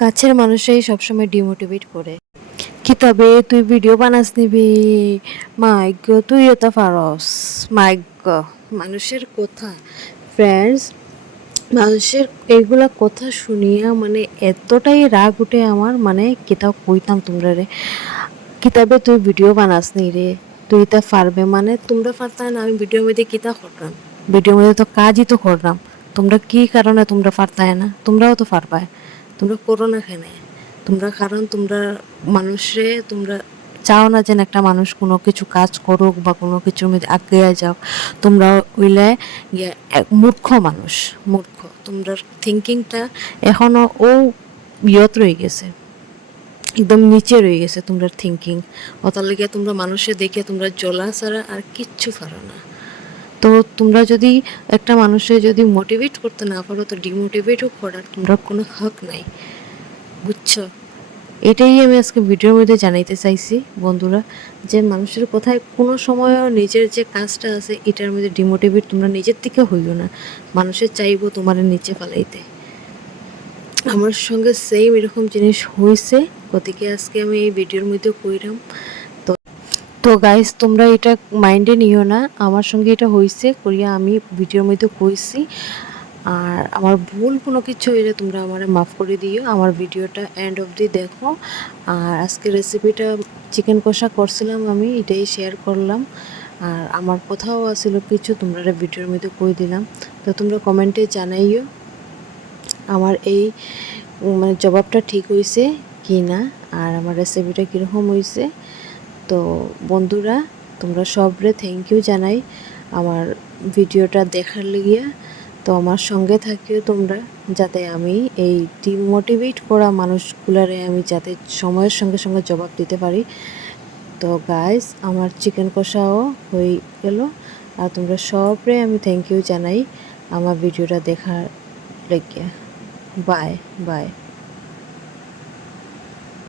কাছের মানুষই সবসময় ডিমোটিভেট করে। কিতাবে তুই ভিডিও বানাস নিবি, মাইক তুইও তা পারস, মাইক মানুষের কথা। ফ্রেন্ডস, মানুষের এইগুলা কথা শুনিয়া মানে এতটাই রাগ উঠে আমার, মানে কিতাব কইতাম তোমরা রে, কিতাবে তুই ভিডিও বানাস নি রে, তুই তা পারবে মানে তোমরা পারতা না, আমি ভিডিওর মধ্যে কিতা করলাম, ভিডিওর মধ্যে তো কাজই তো করলাম, তোমরা কি কারণে তোমরা পারতায় না, তোমরাও তো পারবায়, তোমরা করো না কেন? তোমরা কারণ তোমরা মানুষে তোমরা চাও না যেন একটা মানুষ কোনো কিছু কাজ করুক বা কোনো কিছুর মধ্যে আগে যাও। তোমরা হইলে মূর্খ মানুষ, মূর্খ। তোমরা থিঙ্কিংটা এখনো ও ইয়ত রয়ে গেছে, একদম নিচে রয়ে গেছে তোমরা থিঙ্কিং। অতার লেগে তোমরা মানুষে দেখে তোমরা জ্বলা ছাড়া আর কিচ্ছু পারো না। তো তোমরা যদি একটা মানুষে যদি মোটিভেট করতে না পারো, তো ডিমোটিভেটও করার তোমরা কোনো হক নাই, বুঝছো? এটাই আমি আজকে ভিডিওর মধ্যে জানাইতে চাইছি বন্ধুরা, যে মানুষের কথায় কোনো সময়ও নিজের যে কাজটা আছে এটার মধ্যে ডিমোটিভেট তোমরা নিজের থেকে হইও না। মানুষের চাইবো তোমার নিচে ফালাইতে। আমার সঙ্গে সেম এরকম জিনিস হয়েছে, গতিকে আজকে আমি এই ভিডিওর মধ্যে কইরাম। তো তো গাইস, তোমরা এটা মাইন্ডে নিও না, আমার সঙ্গে এটা হয়েছে করিয়া আমি ভিডিওর মধ্যে কইছি। আর আমার ভুল কোনো কিছু হইলে তোমরা আমার মাফ করে দিও। আমার ভিডিওটা এন্ড অবধি দেখো। আর আজকে রেসিপিটা চিকেন কষা করছিলাম, আমি এটাই শেয়ার করলাম। আর আমার কথাও আছিল কিছু, তোমরা ভিডিওর মধ্যে কই দিলাম। তো তোমরা কমেন্টে জানাইও আমার এই মানে জবাবটা ঠিক হয়েছে কি না, আর আমার রেসিপিটা কীরকম হয়েছে। তো বন্ধুরা, তোমরা সবরে থ্যাংক ইউ জানাই আমার ভিডিওটা দেখার লিগিয়া। তো আমার সঙ্গে থাকিও তোমরা, যাতে আমি এই ডিমোটিভেট করা মানুষগুলারে আমি যাতে সময়ের সঙ্গে সঙ্গে জবাব দিতে পারি। তো গাইস, আমার চিকেন কষাও হয়ে গেল। আর তোমরা সবরে আমি থ্যাংক ইউ জানাই আমার ভিডিওটা দেখার লাগিয়া। Bye bye.